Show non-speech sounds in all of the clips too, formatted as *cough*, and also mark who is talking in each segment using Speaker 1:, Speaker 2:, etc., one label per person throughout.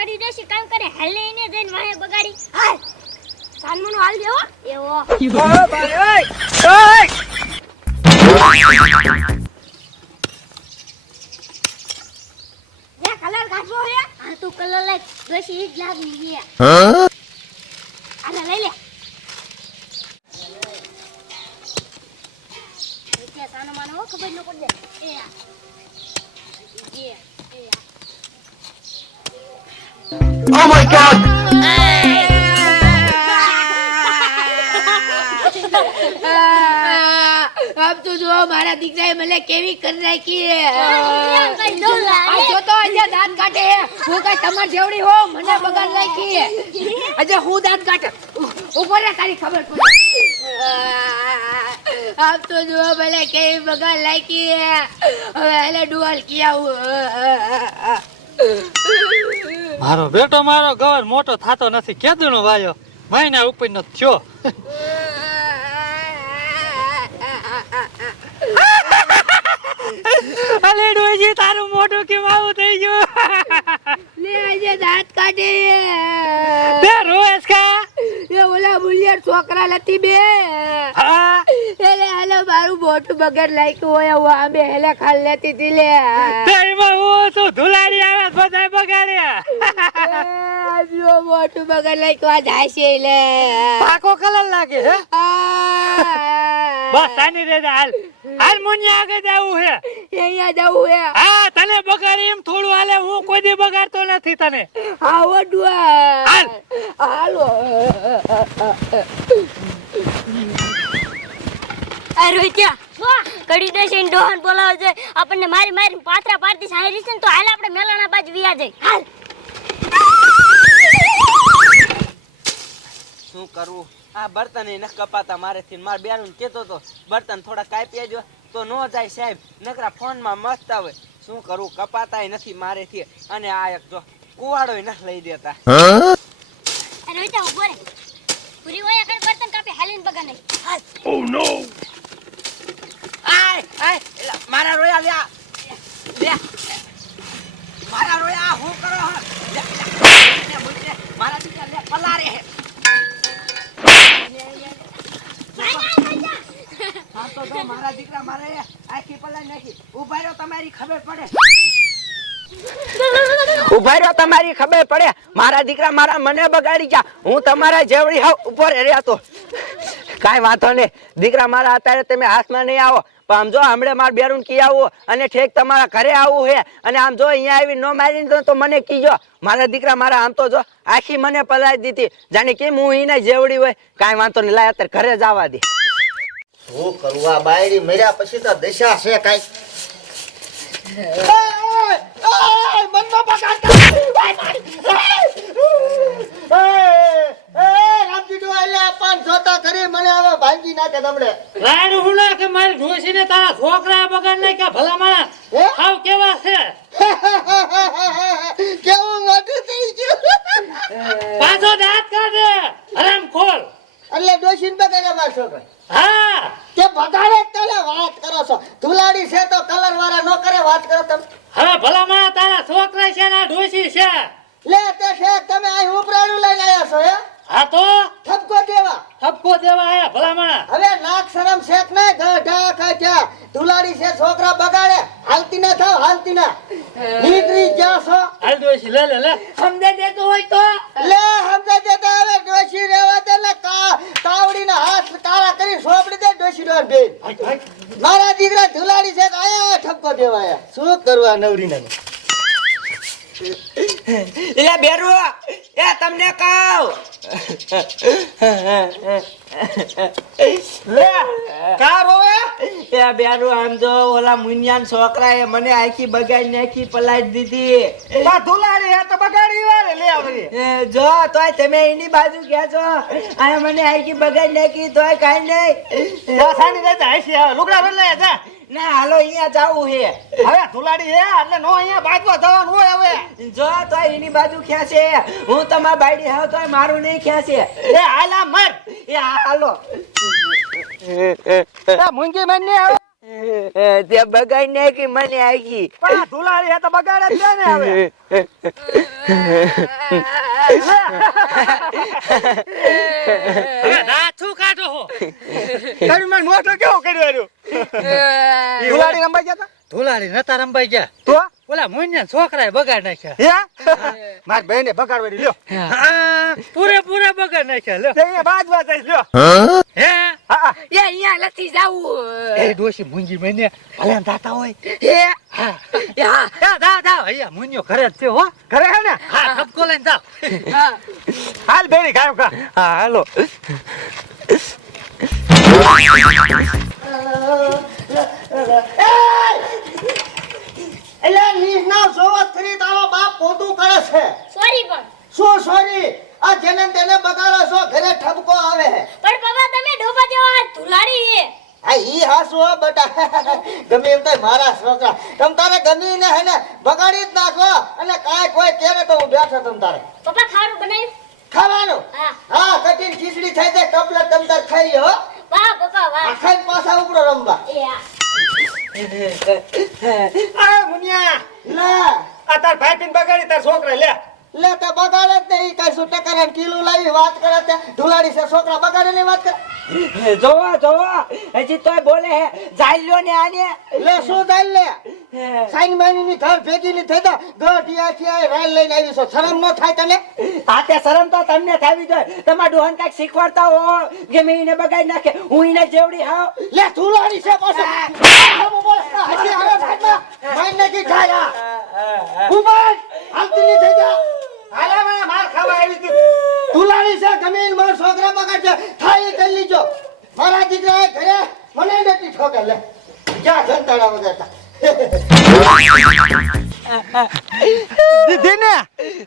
Speaker 1: કરી દેશી કામ કરે, હાલે વાહે બગાડી. હાલ. સાનમાનો હાલ દેવો. એવો. લે, કલર કાઢવો હે? હા, તું કલર લાગ ઈ જ લાગણી છે. આને લઈ લે. માનો હો, ખબર ન પડે. એ આ. એ, આ.
Speaker 2: Oh my god!
Speaker 3: આમ તો જો મારા દીકરાએ મને કેવી કરી નાખી. જો તો અહીંયા દાંત કાઢે હું કઈ તમાર જેવડી હો મને બગાડ નાખી આજે હું દાંત કાઢે ઉપર તારી ખબર પડે આમ તો જો મને કેવી બગાડ લાગી હવે એટલે ડુઅલ કિયા
Speaker 4: મારો બેટો મારો ગવર મોટો થાતો નથી. કેદુનો વાયો? મહિના ઉપર નો થયો *laughs* અલે ડોજી તારું મોઢું કેમ આવું થઈ ગયું
Speaker 3: લે આજે દાંત કાઢે
Speaker 4: તે રોએસ કા
Speaker 3: એ ઓલા નથી બે એટલે હાલો મારું મોટું બગડ લાગ્યું હોય હું બે હેલે ખાલ લેતી હતી લે.
Speaker 4: તે એમાં હું તો ધુલાડી આવે બધા બગાડ્યા.
Speaker 3: જો મોટું બગડ લાગ્યું આ જાય છે લે.
Speaker 4: પાકો કલર લાગે હે? બસ આની રે હાલ. હાલ મુન્યા આગળ જાવું હે.
Speaker 3: અહીંયા જવું હે.
Speaker 4: હા તને બગાડી એમ થોડું હાલે હું કોઈ દી બગાડતો નથી તને.
Speaker 3: આવો ડુઆ
Speaker 4: હાલ.
Speaker 3: હાલો.
Speaker 1: આ? રોહિત્યા, કડી દેશે ડોહાને બોલાવે છે. આપણને મારી મારી પાથરા પાડતી સારી છે ને તો હાલ આપણે મેલાના બાજુ વિયા જઈ. હાલ.
Speaker 5: શું કરવું? આ બર્તન ન કપાતા મારેથી માર બેરું કેતો તો બર્તન થોડા કાપી આજો તો નો જાય સાહેબ. નકરા ફોનમાં મસ્ત આવે. શું કરવું કપાતાય નથી મારેથી. અને આ એક જો કુવાડો ન લઈ દેતા.
Speaker 1: અરે બેટા ઊભો રે પૂરી હોય આગળ બર્તન કાપી હાલીન બગા નાખી. હાલ.
Speaker 5: આય આય મારા રોયા લ્યા. લ્યા. મારા રોયા હું કરો. મારા દીકરા લે પલારે હે. હા તો મારા દીકરા મારે. આખી પલારી નાખી ઊભા રહ્યો તમારી ખબર પડે. તમારી ખબર પડે. મારા દીકરા મારા મને બગાડી ગયા. હું તમારા જેવડી હાવ ઉપર રહ્યા તો વાંધો નહીં. દીકરા મારા અત્યારે તમે હાથમાં નહીં આવો. પણ આમ જો હમણે માર બેરું કી આવો અને ઠેક તમારા ઘરે આવું હે. અને આમ જો અહીંયા આવી નો મારી તો મને કીજો મારા દીકરા મારા આમ તો જો આખી મને પલાળી દીધી. જાણે કેમ હું એને જેવડી હોય? કાંઈ વાંધો નહીં. લાય, અત્યારે ઘરે જવા દે.
Speaker 2: શું કરવું બાયરી મર્યા પછી તો દશા છે કાંઈ *laughs* જોતા કરી મને હવે ભાંગી નાખે તમને
Speaker 4: રાયડું હું ના કે મારી ડોશીને તારા છોકરા બગાડ નાખ્યા ભલા માણસ
Speaker 2: હે?
Speaker 4: હાવ કેવા છે
Speaker 2: કેવું મોટું થઈ ગયું
Speaker 4: પાછો દાંત કાઢે હરામ ખોલ
Speaker 2: એટલે ડોશીન બગાડ્યા મારા છોકરા
Speaker 4: હા
Speaker 2: કે બગાડે તને વાત કરો છો ધુલાડી છે તો કલર વાળા નો કરે વાત કરો તમે
Speaker 4: હવે ભલા માણસ તારા છોકરા છે ને ડોસી છે?
Speaker 2: લે તે શેખ તમે અહીં ઉપરાણું લઈને આવ્યા છો હે?
Speaker 4: હા તો?
Speaker 2: ઠપકો દેવા.
Speaker 4: ઠપકો દેવા આયા ભલામણ.
Speaker 2: હવે નાક શરમ શેખ ને ગઢા ખાચા ધુલાડી છે છોકરા બગાડે. હાલતી ના થાવ હાલતી ના. નીકળી ગયા છો.
Speaker 4: હાલ ડોસી લે લે લે.
Speaker 3: સમજે દેતું હોય તો?
Speaker 2: લે સમજે દેતા હવે ડોસી રેવા દે ને કા તાવડીના હાથ કાળા કરી સોપડી દે ડોસી ડોર બે. મારા દીકરા ધુલાડી છે આયા ઠપકો દેવા આયા. શું કરવા નવરી ના
Speaker 5: એટલે બેરુ એ તમને કહું.
Speaker 2: લે કા રોવે
Speaker 5: એ? બેરુ આમ જો ઓલા મુનિયાન છોકરાએ મને આખી બગાડી નાખી પલાઈ દીધી.
Speaker 2: તા ધુલાડી હે તો બગાડી વાળે લે આવરી
Speaker 5: એ જો તોય તમે એની બાજુ ગયા છો. આ મને આખી બગાડી નાખી તોય કાઈ નહીં.
Speaker 2: જા સાની રહેતા આવે. લુગડા બદલાય જા.
Speaker 5: ના હાલો અહીંયા જાવું છે
Speaker 2: હવે ધુલાડી હે એટલે નો અહીંયા બાજવા જવાનું હોય હવે
Speaker 5: જો તોય એની બાજુ ખેંચે હું તમારા બાયડી હાવ તોય મારું નહીં ખેંચે
Speaker 2: એ હાલા મર
Speaker 5: એ હાલો
Speaker 4: આ મૂંગી મને
Speaker 5: તે બગાડી નાખી મને આખી
Speaker 4: પણ ધુલાડી હે તો બગાડે જ ને હવે હવે કાઢો હો. *laughs* તમે મને મોટો કેવો કર્યો એનું ધુલાડી રંબાઈ ગયા તા?
Speaker 6: ધુલાડી નતા રંબાઈ ગયા.
Speaker 4: તો?
Speaker 6: ઓલા મુન્યા છોકરાએ બગાડ નાખ્યા.
Speaker 4: હે? *laughs* માર બેને બગાડવાની લ્યો.
Speaker 6: હા, પૂરે બગાડ નાખ્યા લ્યો.
Speaker 4: તે અહીંયા બાજવા જઈશ લ્યો.
Speaker 6: હે.
Speaker 3: એ અહીંયા લથી જાવું.
Speaker 6: એ ડોશી મુંગી મને ભલે દાતા હોય.
Speaker 3: હે?
Speaker 6: હા.
Speaker 3: હા.
Speaker 6: દા દા અહીંયા મુન્યો ઘરે જ છે હો.
Speaker 4: ઘરે હે ને?
Speaker 6: હા ઠપકો લઈને જાવ
Speaker 3: હા.
Speaker 4: હાલ બેની ગાયો કા
Speaker 5: હા હાલો.
Speaker 2: એટલે નીચના જોવા કરી તારો બાપ પોતું કરે છે.
Speaker 1: સોરી પણ.
Speaker 2: શું સોરી? આ જેને તેને બગાડો છો ઘરે ઠપકો આવે છે.
Speaker 1: પણ બાબા તમે ડોબા જેવા આ ધુલાડી છે.
Speaker 2: આ ઈ હાસુ હો ગમે એમ મારા છોકરા. તમ તારે ગમી ને હે ને બગાડી જ નાખો. અને કાંઈ કોઈ કે તો હું બેઠો તમ તારે.
Speaker 1: પપ્પા ખાવાનું બનાવ્યું?
Speaker 2: ખાવાનું?
Speaker 1: હા.
Speaker 2: હા કઠિન ખીચડી થઈ જાય કપલા તમ થઈ ખાઈ હો.
Speaker 1: વાહ પપ્પા વાહ.
Speaker 2: ખાઈ પાછા ઉપડો રમવા.
Speaker 1: એ આ
Speaker 4: આ મુનિયા.
Speaker 2: લે.
Speaker 4: આ તાર ભાઈ પીને બગાડી તાર છોકરા લે.
Speaker 2: લે તે બગાડે જ નહીં. કઈ શું ટકા કિલો લાવી વાત કરે તે ધુલાડી છે છોકરા બગાડે ની વાત કરે.
Speaker 5: જોવો જોવો. હજી તોય બોલે હે જાલ્યો ને આને.
Speaker 2: લે શું થાય લે? સાઈન માની ની ઘર ભેગી ની થઈ તો ગઢ આખી આ રાલ લઈને આવી છો. શરમ ન થાય તને?
Speaker 5: આતે શરમ તો તમને થાવી જોઈએ. તમાર ડોહન કાક શીખવાડતા હો કે મેં એને બગાડી નાખે. હું એને જેવડી હા
Speaker 2: લે ધુલાડી છે પાછો. હજી આવે ભાગમાં માઈ કી ખાયા ઊભા હાલતી ની થઈ જા.
Speaker 4: હાલા મારા માર ખાવા આવી તું.
Speaker 2: ગમે ઈ મારા છોકરા પકડ છે. થાય કરી લીજો. મારા દીકરા ઘરે મને નથી ઠોકે લે ક્યાં ઘંટાડા વગાડતા. *laughs*
Speaker 4: દીધી ને?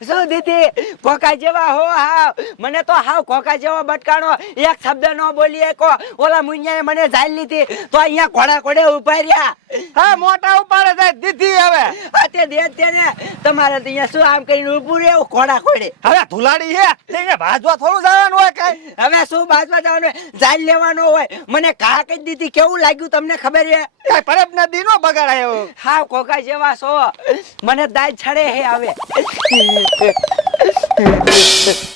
Speaker 5: શું દીદી કોકા જેવા હો હાવ. મને તો હાવ કોકા જેવો બટકાણો. એક શબ્દ ન બોલીએ કો. ઓલા મુનિયાએ મને જાળી લીધી. તો અહીંયા કોડા કોડે ઊભા રહ્યા.
Speaker 4: હા મોટા ઉપાડે જાય દીધી હવે.
Speaker 5: તે દે તેને. તમારે તો અહીંયા શું આમ કરીને ઊભું રહેવું? કોડા કોડે
Speaker 4: હવે ધુલાડી હે. તેને ભાજવા થોડું જવાનું હોય કઈ?
Speaker 5: હવે શું ભાજવા જવાનું? હોય? જાળી લેવાનો હોય. મને કા કહી દીધી. કેવું લાગ્યું તમને ખબર છે
Speaker 4: પરબ નદી નો બગાડાય?
Speaker 5: હાવ કોકા જેવા છો. મને દાજ છડે હે હવે